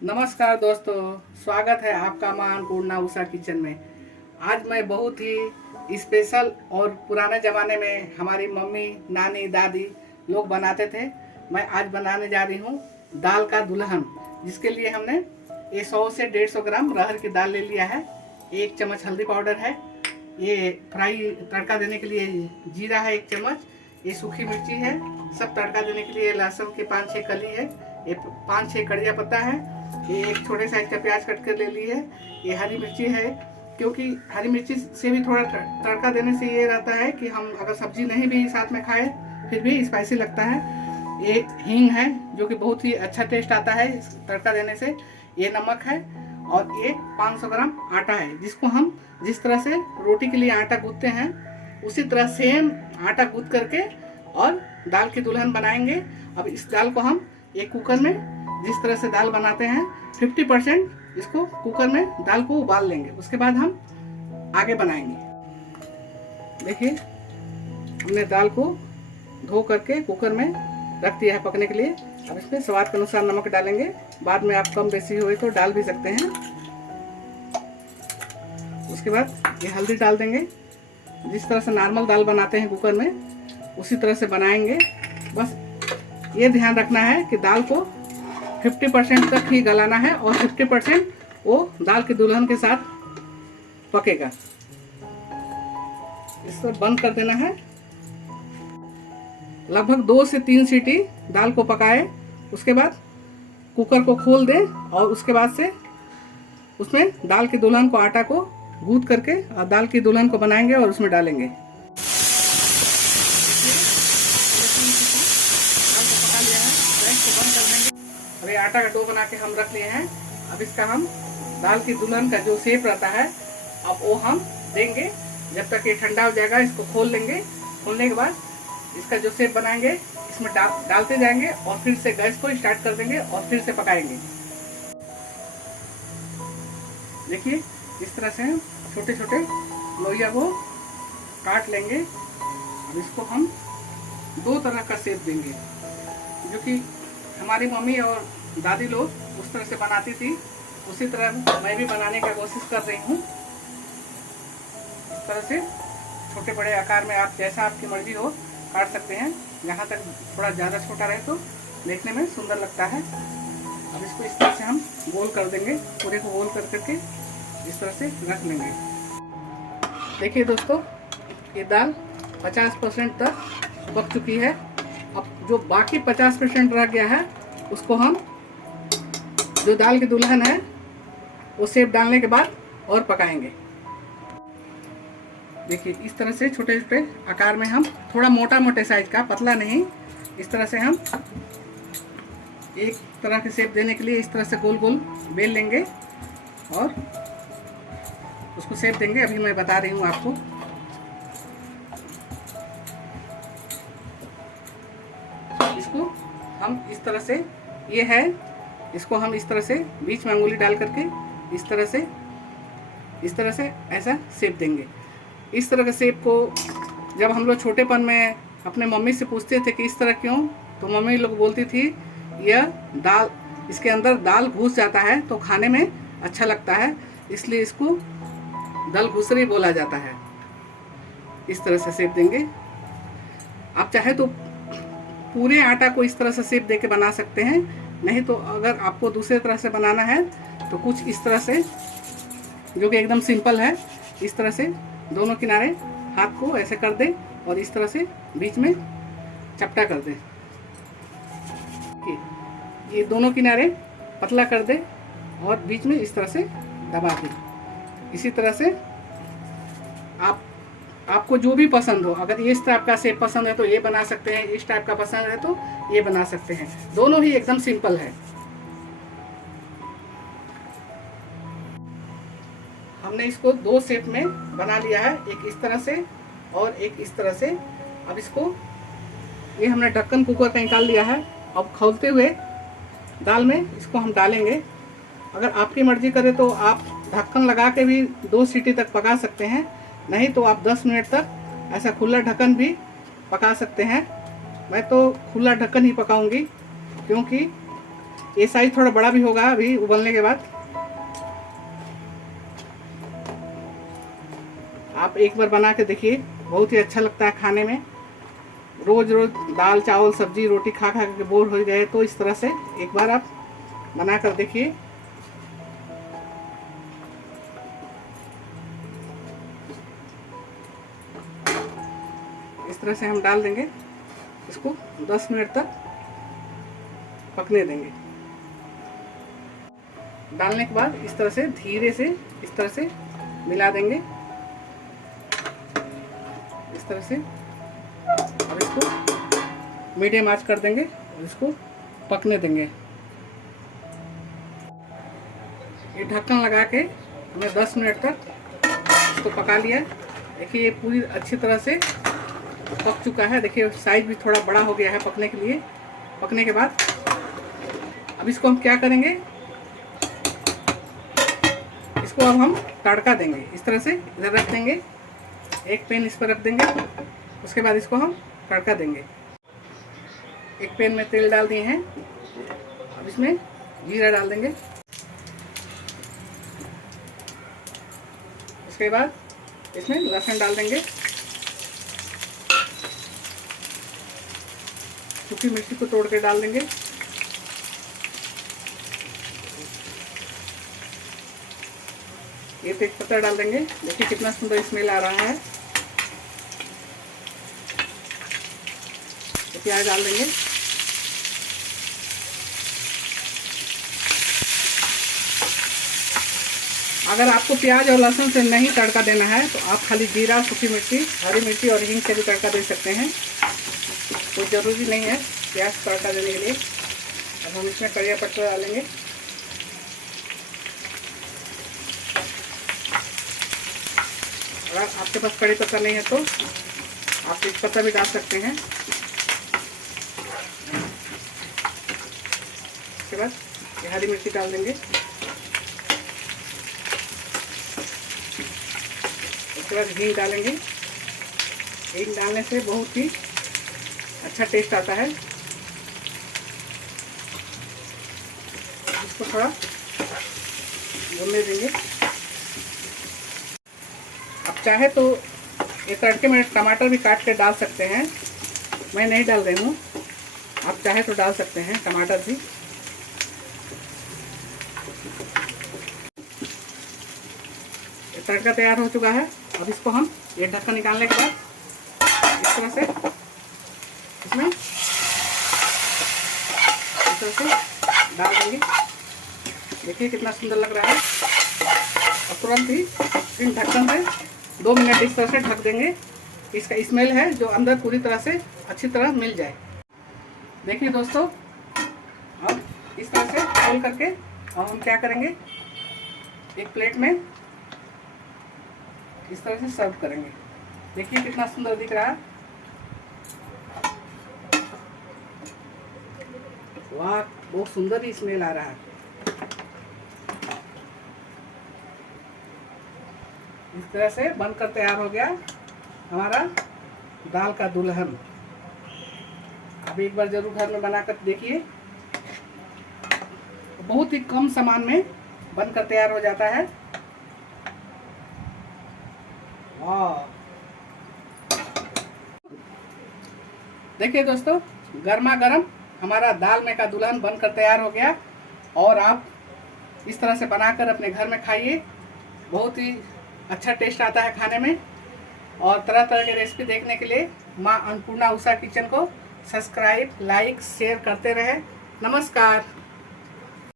नमस्कार दोस्तों, स्वागत है आपका मां अन्नपूर्णा उषा किचन में। आज मैं बहुत ही स्पेशल और पुराने ज़माने में हमारी मम्मी, नानी, दादी लोग बनाते थे। मैं आज बनाने जा रही हूँ दाल का दुल्हन, जिसके लिए हमने ये 100 से 150 ग्राम अरहर की दाल ले लिया है। 1 चम्मच हल्दी पाउडर है, ये फ्राई तड़का देने के लिए जीरा है 1 चम्मच, ये सूखी मिर्ची है, सब तड़का देने के लिए लहसुन की 5-6 कली है, ये 5-6 कड़िया पत्ता है, ये एक छोटे साइज का प्याज कट कर ले ली है, ये हरी मिर्ची है, क्योंकि हरी मिर्ची से भी थोड़ा तड़का देने से ये रहता है कि हम अगर सब्जी नहीं भी साथ में खाएं फिर भी स्पाइसी लगता है। ये हींग है जो कि बहुत ही अच्छा टेस्ट आता है इस तड़का देने से। ये नमक है और ये 500 ग्राम आटा है, जिसको हम जिस तरह से रोटी के लिए आटा गूंथते हैं उसी तरह सेम आटा गूंथ करके और दाल की दुल्हन बनाएंगे। अब इस दाल को हम एक कुकर में जिस तरह से दाल बनाते हैं 50% इसको कुकर में दाल को उबाल लेंगे, उसके बाद हम आगे बनाएंगे। देखिए हमने दाल को धो करके कुकर में रख दिया है पकने के लिए। अब इसमें स्वाद के अनुसार नमक डालेंगे, बाद में आप कम बेसी हुए तो डाल भी सकते हैं। उसके बाद ये हल्दी डाल देंगे, जिस तरह से नॉर्मल दाल बनाते हैं कुकर में उसी तरह से बनाएंगे। बस ये ध्यान रखना है कि दाल को 50% तक ही गलाना है और 50% वो दाल की दुल्हन के साथ पकेगा। इसको बंद कर देना है। लगभग 2 से 3 सीटी दाल को पकाए, उसके बाद कुकर को खोल दें और उसके बाद से उसमें दाल की दुल्हन को आटा को गूंथ करके और दाल की दुल्हन को बनाएंगे और उसमें डालेंगे। अब ये आटा का डो बना के हम रख लिए हैं। अब इसका हम दाल की दुल्हन का जो शेप रहता है अब वो हम देंगे। जब तक ये ठंडा हो जाएगा इसको खोल लेंगे। खोलने के बाद इसका जो शेप बनाएंगे इसमें डालते जाएंगे और फिर से गैस को स्टार्ट कर देंगे और फिर से पकाएंगे। देखिए इस तरह से हम छोटे छोटे लोइया को काट लेंगे। अब इसको हम 2 तरह का शेप देंगे, जो कि हमारी मम्मी और दादी लोग उस तरह से बनाती थी, उसी तरह मैं भी बनाने का कोशिश कर रही हूँ। इस तरह से छोटे बड़े आकार में आप जैसा आपकी मर्जी हो काट सकते हैं। यहाँ तक थोड़ा ज़्यादा छोटा रहे तो देखने में सुंदर लगता है। अब इसको इस तरह से हम गोल कर देंगे, पूरे को गोल कर करके इस तरह से रख लेंगे। देखिए दोस्तों, ये दाल 50% तक पक चुकी है। अब जो बाकी 50% रह गया है उसको हम जो दाल की दुल्हन है वो शेप डालने के बाद और पकाएंगे। देखिए इस तरह से छोटे छोटे आकार में हम थोड़ा मोटा मोटे साइज का, पतला नहीं, इस तरह से हम एक तरह के शेप देने के लिए इस तरह से गोल गोल बेल लेंगे और उसको शेप देंगे। अभी मैं बता रही हूँ आपको। इसको हम इस तरह से, ये है, इसको हम इस तरह से बीच में अंगुली डाल करके इस तरह से ऐसा शेप देंगे। इस तरह के शेप को जब हम लोग छोटेपन में अपने मम्मी से पूछते थे कि इस तरह क्यों, तो मम्मी लोग बोलती थी यह दाल, इसके अंदर दाल घुस जाता है तो खाने में अच्छा लगता है, इसलिए इसको दाल घुसरी बोला जाता है। इस तरह से शेप देंगे। आप चाहे तो पूरे आटा को इस तरह से शेप देके बना सकते हैं, नहीं तो अगर आपको दूसरे तरह से बनाना है तो कुछ इस तरह से, जो कि एकदम सिंपल है, इस तरह से दोनों किनारे हाथ को ऐसे कर दें और इस तरह से बीच में चपटा कर दें। ये दोनों किनारे पतला कर दें और बीच में इस तरह से दबा दें। इसी तरह से आपको जो भी पसंद हो, अगर इस टाइप का शेप पसंद है तो ये बना सकते हैं, इस टाइप का पसंद है तो ये बना सकते हैं। दोनों ही एकदम सिंपल है। हमने इसको 2 शेप में बना लिया है, एक इस तरह से और एक इस तरह से। अब इसको, ये हमने ढक्कन कुकर का निकाल लिया है। अब खौलते हुए दाल में इसको हम डालेंगे। अगर आपकी मर्जी करे तो आप ढक्कन लगा के भी 2 सीटी तक पका सकते हैं, नहीं तो आप 10 मिनट तक ऐसा खुला ढक्कन भी पका सकते हैं। मैं तो खुला ढक्कन ही पकाऊंगी, क्योंकि ये साइज थोड़ा बड़ा भी होगा अभी उबलने के बाद। आप एक बार बना के देखिए, बहुत ही अच्छा लगता है खाने में। रोज रोज दाल चावल सब्जी रोटी खा खा के बोर हो गए तो इस तरह से एक बार आप बना कर देखिए। इस तरह से हम डाल देंगे, इसको 10 मिनट तक पकने देंगे। डालने के बाद इस तरह से धीरे से इस तरह से मिला देंगे, इस तरह से। और इसको मीडियम आंच कर देंगे और इसको पकने देंगे। ये ढक्कन लगा के हमने 10 मिनट तक इसको पका लिया। देखिए ये पूरी अच्छी तरह से पक चुका है। देखिए साइज भी थोड़ा बड़ा हो गया है पकने के लिए। पकने के बाद अब इसको हम क्या करेंगे, इसको अब हम तड़का देंगे। इस तरह से इधर रख देंगे, एक पैन इस पर रख देंगे। उसके बाद इसको हम तड़का देंगे। एक पैन में तेल डाल दिए हैं, अब इसमें जीरा डाल देंगे। उसके बाद इसमें लहसुन डाल देंगे, सूखी मिर्ची को तोड़ के डाल देंगे। ये तेजपत्ता डाल देंगे। देखिए कितना सुंदर स्मेल आ रहा है। तो प्याज डाल देंगे। अगर आपको प्याज और लहसुन से नहीं तड़का देना है तो आप खाली जीरा सूखी मिर्ची हरी मिर्ची और हींग से भी तड़का दे सकते हैं। कोई ज़रूरी नहीं है प्याज तड़का देने के लिए। अब हम इसमें कड़िया पत्ता डालेंगे। अगर आपके पास कड़ी पत्ता नहीं है तो आप तेज पत्ता भी डाल सकते हैं। उसके बाद ये हरी मिर्ची डाल देंगे। उसके बाद हींग डालेंगे। हींग डालने से बहुत ही अच्छा टेस्ट आता है। इसको थोड़ा भूनने देंगे। आप चाहे तो ये तड़के में टमाटर भी काट के डाल सकते हैं, मैं नहीं डाल रही हूँ। आप चाहे तो डाल सकते हैं टमाटर भी। ये तड़का तैयार हो चुका है। अब इसको हम ये ढक्कन निकालने के बाद इस तरह से इसमें इस तरह से डाल देंगे। देखिए कितना सुंदर लग रहा है। और तुरंत ही इन ढक्कन से 2 मिनट इस तरह से ढक देंगे। इसका स्मेल है जो अंदर पूरी तरह से अच्छी तरह मिल जाए। देखिए दोस्तों, अब इस तरह से खोल करके अब हम क्या करेंगे, एक प्लेट में इस तरह से सर्व करेंगे। देखिए कितना सुंदर दिख रहा है। वाह, बहुत सुंदर ही स्मेल आ रहा है। इस तरह से बनकर तैयार हो गया हमारा दाल का दुल्हन। अभी एक बार जरूर घर में बनाकर देखिए। बहुत ही कम सामान में बनकर तैयार हो जाता है। वाह, देखिए दोस्तों, गर्मा गर्म हमारा दाल में का दुल्हन बनकर तैयार हो गया। और आप इस तरह से बनाकर अपने घर में खाइए। बहुत ही अच्छा टेस्ट आता है खाने में। और तरह तरह के रेसिपी देखने के लिए माँ अन्नपूर्णा उषा किचन को सब्सक्राइब लाइक शेयर करते रहें। नमस्कार।